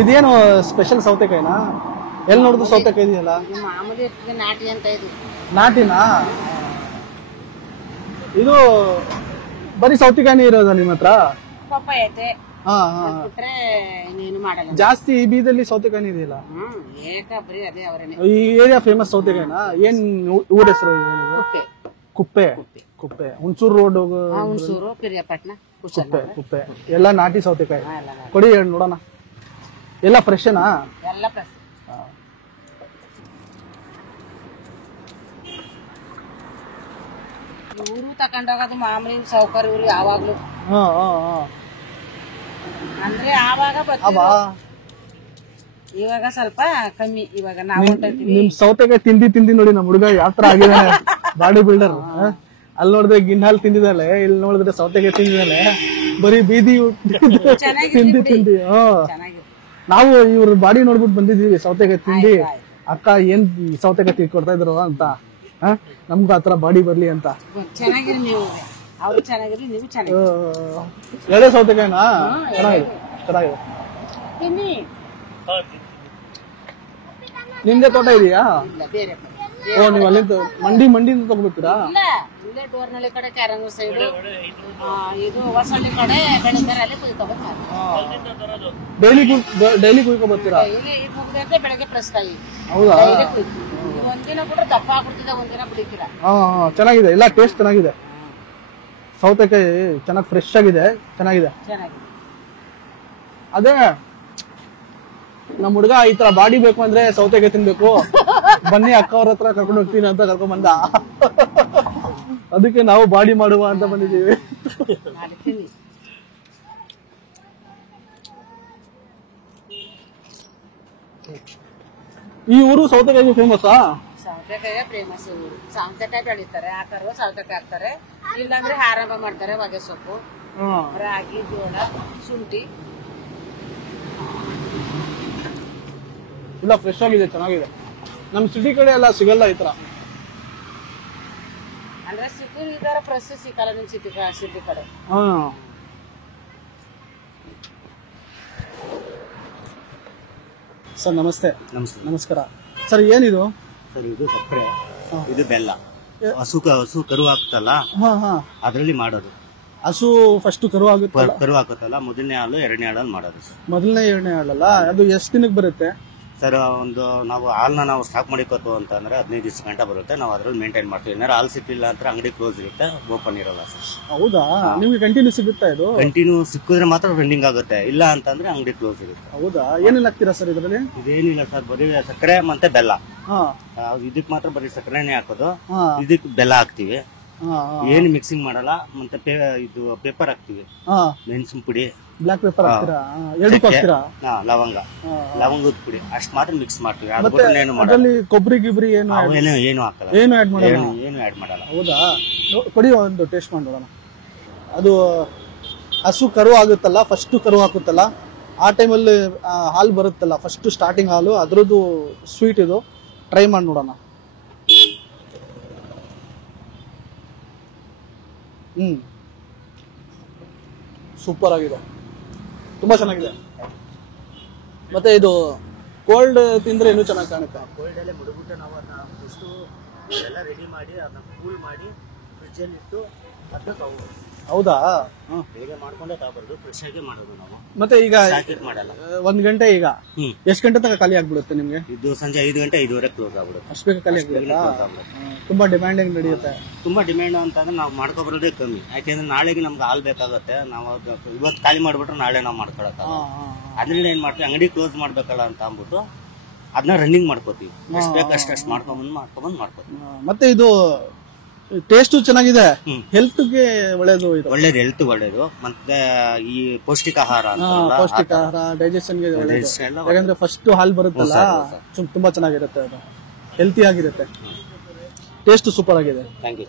ಇದೇನು ಸ್ಪೆಷಲ್ ಸೌತೆಕಾಯಿನಾ? ಎಲ್ಲಿ ನೋಡಿದ್ರು ಸೌತೆಕಾಯಿ ಇದೆಯಲ್ಲ? ಮಾಮೂಲಿ ಇರ್ತದೆ, ನಾಟಿ ಅಂತ ಇದು. ನಾಟಿನಾ? ಇದು ಬರೀ ಸೌತೆಕಾಯಿ ಇರೋದ ನಿಮ್ಮ ಹತ್ರ? ಪಪ್ಪಾಯ ಐತೆ. ಹಾ ಹಾ. ಬಿಟ್ರೆ ಇನ್ನೇನು ಮಾಡಲ್ಲ. ಜಾಸ್ತಿ ಈ ಬೀದಲ್ಲಿ ಸೌತೆಕಾಯಿ ಇದೆಯಲ್ಲ? ಏಕ ಬರೀ ಅದೇ ಅವರೇನೆ. ಈ ಏರಿಯಾ ಫೇಮಸ್ ಸೌತೆಕಾಯಿನಾ? ಏನ್ ಊರ ಹೆಸರು? ಕುಪ್ಪೆ. ಕುಪ್ಪೆ. ಕುಪ್ಪೆ. ಹುಣಸೂರು ರೋಡ್. ಹುಣಸೂರು, ಪಿರಿಯಾಪಟ್ಟಣ, ಕುಪ್ಪೆ. ಕುಪ್ಪೆ ಎಲ್ಲ ನಾಟಿ ಸೌತೆಕಾಯಿ. ಕೊಡಿ ನೋಡೋಣ. ಎಲ್ಲ ಫ್ರೆಶ್ನಾ? ಎಲ್ಲ ಫ್ರೆಶ್. ಇವರು ತಕೊಂಡೋಗೋದು ಮಾಮೂಲಿ ಸೌಕರ್ಯ ಇವ್ರು ಯಾವಾಗ್ಲೂ. ಅಂದ್ರೆ ಆವಾಗ ಇವಾಗ ಸ್ವಲ್ಪ ಕಮ್ಮಿ. ಇವಾಗ ನಾವು ನಿಮ್ ಸೌತೆಕಾಯಿ ತಿಂದಿ ನೋಡಿ ನಮ್ ಹುಡುಗ ಯಾವ ತರ ಆಗಿದಾನೆ, ಬಾಡಿ ಬಿಲ್ಡರ್. ಅಲ್ಲಿ ನೋಡಿದ್ರೆ ಗಿಣ್ಣಾಲ್ ತಿಂದಿದ್ದಾಳೆ, ಇಲ್ಲಿ ನೋಡಿದ್ರೆ ಸೌತೆಕಾಯಿ ತಿಂದಿದ್ದಾಳೆ. ಬರೀ ಬೀದಿ ತಿಂದಿ. ನಾವು ಇವ್ರ ಬಾಡಿ ನೋಡ್ಬಿಟ್ಟು ಬಂದಿದೀವಿ ಸೌತೆಕಾಯಿ ತಿಂಡಿ. ಅಕ್ಕ ಏನ್ ಸೌತೆಕಾಯಿ ತಿನ್ಕೊಡ್ತಾ ಇದ್ರು ಅಂತ. ನಮ್ಗೂ ಆತರ ಬಾಡಿ ಬರ್ಲಿ ಅಂತ. ಚೆನ್ನಾಗಿರಿ ನೀವು, ಅವ್ರು ಚೆನ್ನಾಗಿರಿ, ನೀವು ಚೆನ್ನಾಗಿ. ಎಳೆ ಸೌತೆಕಾಯಿನಾ? ಚೆನ್ನಾಗಿದೆ, ಚೆನ್ನಾಗಿದೆ. ನಿಮ್ದೇ ತೋಟ ಇದೆಯಾ? ಬೇರೆ ಓ, ನೀವು ಅಲ್ಲಿಂದ ಮಂಡಿಯಿಂದ ತಗೋಬೇಕಿರಾ? ಇಲ್ಲೇ ಡೋರ್ನಳ್ಳಿ ಕಡೆ ಕ್ಯಾರಂಗೂರ್ ಸೈಡ್, ಇದು ಹೊಸಳ್ಳಿ ಕಡೆ ಬೆಳಗ್ಗೆ ಕುಯ್ಕೋಬೇಕು. ಡೈಲಿ ಕುಯ್ಕೊ ಬರ್ತೀರಾ? ಇಲ್ಲಿ ಮುಗ್ದಂತೆ ಬೆಳಗ್ಗೆ ಫ್ರೆಶ್ ಕಾಯಿ. ಹೌದಾ? ಒಂದಿನ ಬಿಟ್ರೆ ದಪ್ಪ ಹಾಕ್ಬಿಡ್ತಿದ್ದೆ, ಒಂದಿನ ಬಿಡಿತೀರಾ. ಚೆನ್ನಾಗಿದೆ, ಎಲ್ಲ ಟೇಸ್ಟ್ ಚೆನ್ನಾಗಿದೆ. ಸೌತೆಕಾಯಿ ಚೆನ್ನಾಗಿ ಫ್ರೆಶ್ ಆಗಿದೆ, ಚೆನ್ನಾಗಿದೆ. ಅದೇ ನಮ್ ಹುಡುಗ ಈ ತರ ಬಾಡಿ ಬೇಕು ಅಂದ್ರೆ ಸೌತೆಕಾಯಿ ತಿನ್ಬೇಕು, ಬನ್ನಿ ಅಕ್ಕ ಅವ್ರ ಹತ್ರ ಕರ್ಕೊಂಡು ಹೋಗ್ತೀನಿ ಅಂತ ಕರ್ಕೊಂಡ್ ಬಂದ. ಅದಕ್ಕೆ ನಾವು ಬಾಡಿ ಮಾಡುವ ಅಂತ ಬಂದಿದ್ದೀವಿ. ಈ ಊರು ಸೌತೆಕಾಯಿ ಫೇಮಸ್ಸಾ? ಸೌತೆಕಾಯಿ ಫೇಮಸ್ ಊರು. ಸೌತೆಕಾಯಿ ಬೆಳಿತಾರೆ, ಹಾಕರು ಸೌತೆಕಾಯಿ ಹಾಕ್ತಾರೆ. ಇಲ್ಲಾಂದ್ರೆ ಆರಂಭ ಮಾಡ್ತಾರೆ ಹೊಗೆ ಸೊಪ್ಪು, ರಾಗಿ, ಜೋಳ, ಶುಂಠಿ. ಇಲ್ಲ ಫ್ರೆಶ್ ಆಗಿದೆ, ಚೆನ್ನಾಗಿದೆ. ನಮ್ ಸಿಟಿ ಕಡೆ ಎಲ್ಲ ಸಿಗಲ್ಲ ಈ ತರ. ಅಂದ್ರೆ ಸಿಟಿ ಈ ತರ ಫ್ರೆಶ್ ಸಿಕ್ಕಲ್ಲ ನಿಮ್ ಸಿಟಿ ಕಡೆ. ಸರ್ ನಮಸ್ತೆ. ನಮಸ್ಕಾರ ಸರ್. ಏನಿದು? ಸರ್ ಇದು ಸಕ್ಕರೆ, ಇದು ಬೆಲ್ಲ. ಹಸು ಕರು ಹಾಕುತ್ತಲ್ಲ, ಅದ್ರಲ್ಲಿ ಮಾಡೋದು. ಹಸು ಫಸ್ಟ್ ಕರು ಹಾಕುತ್ತಲ್ಲ, ಮೊದಲನೇ ಹಾಲು ಎರಡನೇ ಹಾಲಲ್ಲಿ ಮಾಡೋದು ಸರ್. ಮೊದಲನೇ ಎರಡನೇ ಹಾಲಲ್ಲ, ಅದು ಎಷ್ಟು ದಿನಕ್ಕೆ ಬರುತ್ತೆ ಸರ್? ನಾವು ಹಾಲ್ನ ನಾವು ಸ್ಟಾಕ್ ಮಾಡಿಕೋತು ಅಂತಂದ್ರೆ 15 ದಿವಸ ಗಂಟೆ ಬರುತ್ತೆ. ನಾವು ಅದ್ರಲ್ಲಿ ಮೇಂಟೈನ್ ಮಾಡ್ತೀವಿ. ಏನಾದ್ರು ಹಾಲು ಸಿಕ್ಕಿಲ್ಲ ಅಂತ ಅಂಗಡಿ ಕ್ಲೋಸ್ ಇರುತ್ತೆ, ಓಪನ್ ಇರಲ್ಲ ಸರ್. ಹೌದಾ? ನಿಮ್ಗೆ ಕಂಟಿನ್ಯೂ ಸಿಗುತ್ತಾ ಇದು? ಕಂಟಿನ್ಯೂ ಸಿಕ್ಕಿದ್ರೆ ಮಾತ್ರ ರನ್ನಿಂಗ್ ಆಗುತ್ತೆ, ಇಲ್ಲ ಅಂತಂದ್ರೆ ಅಂಗಡಿ ಕ್ಲೋಸ್ ಇರುತ್ತೆ. ಹೌದಾ? ಏನೆಲ್ಲ ಹಾಕ್ತೀರಾ ಸರ್ ಇದರಲ್ಲಿ? ಇದೇನಿಲ್ಲ ಸರ್, ಬರೀ ಸಕ್ಕರೆ ಮತ್ತೆ ಬೆಲ್ಲ. ಇದಕ್ ಮಾತ್ರ ಬರೀ ಸಕ್ಕರೆನೇ ಹಾಕೋದು, ಇದಕ್ ಬೆಲ್ಲ ಹಾಕ್ತಿವಿ. ಏನು ಮಿಕ್ಸಿಂಗ್ ಮಾಡಲ್ಲ. ಮತ್ತೆ ಇದು ಪೇಪರ್ ಹಾಕ್ತಿವಿ, ಮೆಣಸಿನ ಪುಡಿ, ಬ್ಲಾಕ್ ಪೇಪರ್ ಹಾಕ್ತೀರಾ? ಲವಂಗದ ಪುಡಿ ಅಷ್ಟ್ ಮಾತ್ರ ಮಿಕ್ಸ್ ಮಾಡ್ತೀವಿ. ಅದರಲ್ಲಿ ಕೊಬ್ಬರಿ ಗಿಬ್ರಿ ಏನು ಹಾಕಲ್ಲ, ಏನು ಆಡ್ ಮಾಡಲ್ಲ. ಹೌದಾ? ಕೊಡಿ ಒಂದು ಟೇಸ್ಟ್ ಮಾಡೋಣ. ಅದು ಹಸು ಕರು ಆಗುತ್ತಲ್ಲ, ಫಸ್ಟ್ ಕರು ಹಾಕುತ್ತಲ್ಲ, ಆ ಟೈಮಲ್ಲಿ ಹಾಲು ಬರುತ್ತಲ್ಲ, ಫಸ್ಟ್ ಸ್ಟಾರ್ಟಿಂಗ್ ಹಾಲು, ಅದ್ರದ್ದು ಸ್ವೀಟ್ ಇದು. ಟ್ರೈ ಮಾಡಿ ನೋಡೋಣ. ಸೂಪರ್ ಆಗಿದೆ, ತುಂಬಾ ಚೆನ್ನಾಗಿದೆ. ಮತ್ತೆ ಇದು ಕೋಲ್ಡ್ ತಿಂದ್ರೆ ಇನ್ನೂ ಚೆನ್ನಾಗಿ ಕಾಣುತ್ತೆ. ಕೋಲ್ಡ್ ಅಲ್ಲೇ ಮುಡುಬಿಟ್ಟು ನಾವು ಅದನ್ನ ಫಸ್ಟ್ ಎಲ್ಲ ರೆಡಿ ಮಾಡಿ ಅದನ್ನ ಕೂಲ್ ಮಾಡಿ ಫ್ರಿಡ್ಜ್ ಅಲ್ಲಿ ಇಟ್ಟು ಅದನ್ನ ತಗೋಬಹುದು. ಹೌದಾ? ಬೇಗ ಮಾಡ್ಕೊಂಡೆ ತಗೋಬಾರ್ದು, ಫ್ರೆಶ್ ಆಗಿ ಮಾಡೋದು ನಾವು. ಮತ್ತೆ ಈಗ ಮಾಡಲ್ಲ. 1 ಗಂಟೆ, ಈಗ ಎಷ್ಟು ಗಂಟೆ ತನಕ ಖಾಲಿ ಆಗ್ಬಿಡುತ್ತೆ ನಿಮ್ಗೆ? ಇದು ಸಂಜೆ 5 ಗಂಟೆ 5:30 ಕ್ಲೋಸ್ ಆಗ್ಬಿಡುತ್ತೆ. ಅಷ್ಟು ಬೇಗ ಖಾಲಿ ಆಗ್ಬಿಡುತ್ತಾ? ತುಂಬಾ ಡಿಮ್ಯಾಂಡಿಂಗ್ ನಡೆಯುತ್ತೆ. ತುಂಬಾ ಡಿಮ್ಯಾಂಡ್ ಅಂತಂದ್ರೆ ನಾವು ಮಾಡ್ಕೊಬರೋದೇ ಕಮ್ಮಿ. ಯಾಕೆಂದ್ರೆ ನಾಳೆಗೆ ನಮ್ಗೆ ಹಾಲ್ ಬೇಕಾಗುತ್ತೆ. ನಾವು ಇವತ್ತು ಖಾಲಿ ಮಾಡ್ಬಿಟ್ರೆ ನಾಳೆ ನಾವು ಮಾಡ್ಕೊಳಕ್ಕಲ್ಲ. ಅದ್ರಿಂದ ಏನ್ ಮಾಡ್ತೀವಿ, ಅಂಗಡಿ ಕ್ಲೋಸ್ ಮಾಡ್ಬೇಕಲ್ಲ ಅಂತ ಅಂದ್ಬಿಟ್ಟು ಅದನ್ನ ರನ್ನಿಂಗ್ ಮಾಡ್ಕೋತೀವಿ. ಎಷ್ಟು ಬೇಕು ಅಷ್ಟು ಮಾಡ್ಕೋತೀವಿ. ಮತ್ತೆ ಇದು ಟೇಸ್ಟ್ ಚೆನ್ನಾಗಿದೆ, ಹೆಲ್ತ್ಗೆ ಒಳ್ಳೇದು. ಒಳ್ಳೇದು, ಹೆಲ್ತ್ ಒಳ್ಳೇದು. ಮತ್ತೆ ಈ ಪೌಷ್ಟಿಕ ಆಹಾರ, ಡೈಜೆಷನ್ಗೆ ಒಳ್ಳೇದು. ಯಾಕಂದ್ರೆ ಫಸ್ಟ್ ಹಾಲು ಬರುತ್ತಲ್ಲ, ತುಂಬಾ ಚೆನ್ನಾಗಿರುತ್ತೆ, ಅದು ಹೆಲ್ತಿ ಆಗಿರುತ್ತೆ. ಟೇಸ್ಟ್ ಸೂಪರ್ ಆಗಿದೆ. Thank you.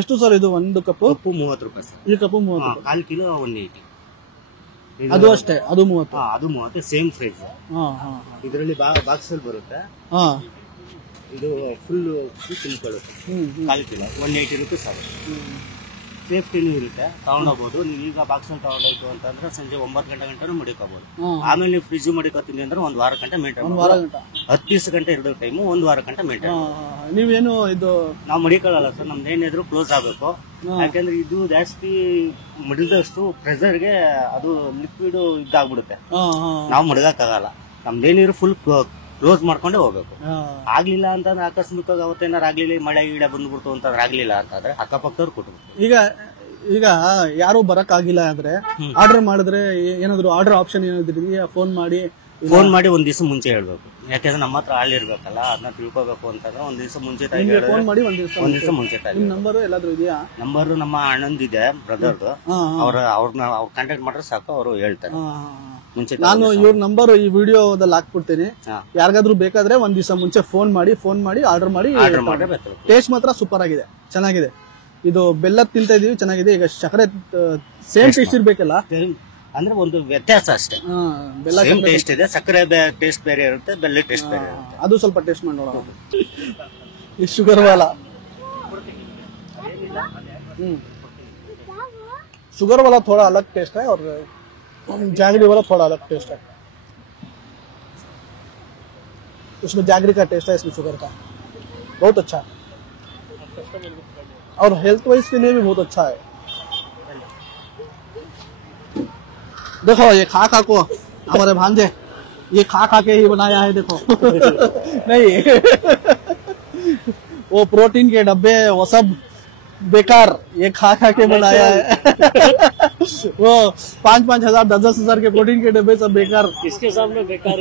ಎಷ್ಟು ಸರ್ ಇದು? 1 ಕಪ್ಪು 30 ರೂಪಾಯಿ ಸರ್. ಈ ಕಪ್ಪು 30. 1/4 ಕಿಲೋ 180. ಅದು ಅಷ್ಟೇ, ಅದು 30. ಅದು 30 ಸೇಮ್ ಪ್ರೈಸ್. ಇದರಲ್ಲಿ ಬಾಕ್ಸ್ ಅಲ್ಲಿ ಬರುತ್ತೆ. ಇದು ಫುಲ್ ತಿನ್ಕೊಳ್ಳುತ್ತೆ. 1/4 ಕಿಲೋ 180 ರೂಪೀಸ್ ಆಗುತ್ತೆ. ಸೇಫ್ಟಿನೂ ಇರುತ್ತೆ, ತಗೊಂಡೋಗ್ಬೋದು. ನೀವು ಈಗ ಬಾಕ್ಸಲ್ಲಿ ತಗೊಂಡೋಯ್ತು ಅಂತಂದ್ರೆ ಸಂಜೆ 9 ಗಂಟೆ ಗಂಟನೂ ಮಡಿಕೋಬಹುದು. ಆಮೇಲೆ ನೀವು ಫ್ರಿಜ್ ಮಡಿಕೋತೀನಿ ಅಂದ್ರೆ 1 ವಾರ ಗಂಟೆ ಮೇಂಟೈನ್, 1 ವಾರ ಗಂಟ 10 ದಿವಸ ಗಂಟೆ ಇರೋ ಟೈಮು 1 ವಾರ ಗಂಟೆ ಮೇಂಟೈನ್. ನೀವೇನು ಇದು ನಾವು ಮಡಿಕೊಳ್ಳಲ್ಲ ಸರ್, ನಮ್ದು ಏನಿದ್ರು ಕ್ಲೋಸ್ ಆಗಬೇಕು. ಯಾಕಂದ್ರೆ ಇದು ಜಾಸ್ತಿ ಮಡಿದಷ್ಟು ಪ್ರೆಷರ್ಗೆ ಅದು ಲಿಕ್ವಿಡ್ ಇದಾಗ್ಬಿಡುತ್ತೆ, ನಾವು ಮಡಗಕ್ಕಾಗಲ್ಲ. ನಮ್ದೇನಿದ್ರು ಫುಲ್ ಕ್ಲೋಸ್ ಮಾಡ್ಕೊಂಡೇ ಹೋಗ್ಬೇಕು. ಆಗ್ಲಿಲ್ಲ ಅಂತಂದ್ರೆ ಆಕಸ್ಮಿಕವಾಗಿ ಅವತ್ತೇನಾರು ಆಗ್ಲಿಲ್ಲ, ಮಳೆ ಗಿಡ ಬಂದ್ಬಿಡ್ತು ಅಂತಂದ್ರೆ ಆಗ್ಲಿಲ್ಲ ಅಂತಂದ್ರೆ ಅಕ್ಕಪಕ್ಕದವ್ರು ಕೊಟ್ಬಿಡ್ತು. ಈಗ ಯಾರು ಬರಕ್ ಆಗಿಲ್ಲ ಅಂದ್ರೆ ಆರ್ಡರ್ ಮಾಡಿದ್ರೆ ಏನಾದ್ರು ಆರ್ಡರ್ ಆಪ್ಷನ್ ಏನಾದ್ರು ಇದೆಯಾ? ಫೋನ್ ಮಾಡಿ 1 ದಿವಸ ಮುಂಚೆ ಹೇಳ್ಬೇಕು. ಯಾಕಂದ್ರೆ ನಮ್ಮ ಹತ್ರ ಆಳ್ ಇರ್ಬೇಕಲ್ಲ, ಅದನ್ನ ತಿಳ್ಕೊಬೇಕು ಅಂತಂದ್ರೆ 1 ದಿವಸ ಮುಂಚೆ ಫೋನ್ ಮಾಡಿ 1 ದಿವಸ ಮುಂಚೆ ನಂಬರ್ ಎಲ್ಲಾದ್ರೂ ಇದೆಯಾ? ನಂಬರ್ ನಮ್ಮ ಅಣ್ಣಂದಿದೆ, ಬ್ರದರ್ದು. ಅವ್ರನ್ನ ಕಾಂಟ್ಯಾಕ್ಟ್ ಮಾಡಿದ್ರೆ ಸಾಕು, ಅವರು ಹೇಳ್ತಾರೆ ಮುಂಚೆ. ನಾನು ಇವ್ರ ನಂಬರ್ ಈ ವಿಡಿಯೋದಲ್ಲಿ ಹಾಕ್ಬಿಡ್ತೀನಿ. ಯಾರಿಗಾದ್ರೂ ಬೇಕಾದ್ರೆ 1 ದಿವಸ ಮುಂಚೆ ಫೋನ್ ಮಾಡಿ ಆರ್ಡರ್ ಮಾಡಿ. ಟೇಸ್ಟ್ ಮಾತ್ರ ಸೂಪರ್ ಆಗಿದೆ, ಚೆನ್ನಾಗಿದೆ. ಇದು ಬೆಲ್ಲ ತಿಂತಾ ಇದೀವಿ, ಚೆನ್ನಾಗಿದೆ. ಈಗ ಸಕ್ಕರೆ ಸೇಮ್ ಟೇಸ್ಟ್ ಇರ್ಬೇಕಲ್ಲ, ಅಂದ್ರೆ ಒಂದು ವ್ಯತ್ಯಾಸ ಅಷ್ಟೇ. ಬೆಲ್ಲ ಟೇಸ್ಟ್ ಇದೆ, ಸಕ್ಕರೆ ಟೇಸ್ಟ್ ಬೇರೆ ಇರುತ್ತೆ, ಬೆಲ್ಲ ಟೇಸ್ಟ್ ಬೇರೆ ಇರುತ್ತೆ. ಅದು ಸ್ವಲ್ಪ ಟೇಸ್ಟ್ ಮಾಡಿ ನೋಡೋಣ. ಈ ಶುಗರ್ ವಾಲಾ शुगर वाला थोड़ा अलग टेस्ट है और जैगरी वाला थोड़ा अलग टेस्ट है. उसमें जैगरी का टेस्ट है, इसमें शुगर का. बहुत अच्छा है और हेल्थ वाइज के लिए भी बहुत अच्छा है. देखो ये खा को हमारे भांजे ये खा के ही बनाया है. देखो नहीं वो प्रोटीन के डब्बे वो सब बेकार, ये खा के बनाया है. वो 5-5 हजार 10-10 हजार के प्रोटीन के डब्बे सब बेकार. इसके सामने बेकार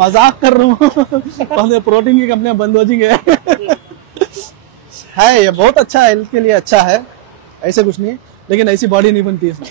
मजाक कर रहा हूँ. पहले प्रोटीन की कंपनियां बंद हो जाएंगे. है ये बहुत अच्छा है, हेल्थ के लिए अच्छा है, ऐसे कुछ नहीं, लेकिन ऐसी बॉडी नहीं बनती इसमें.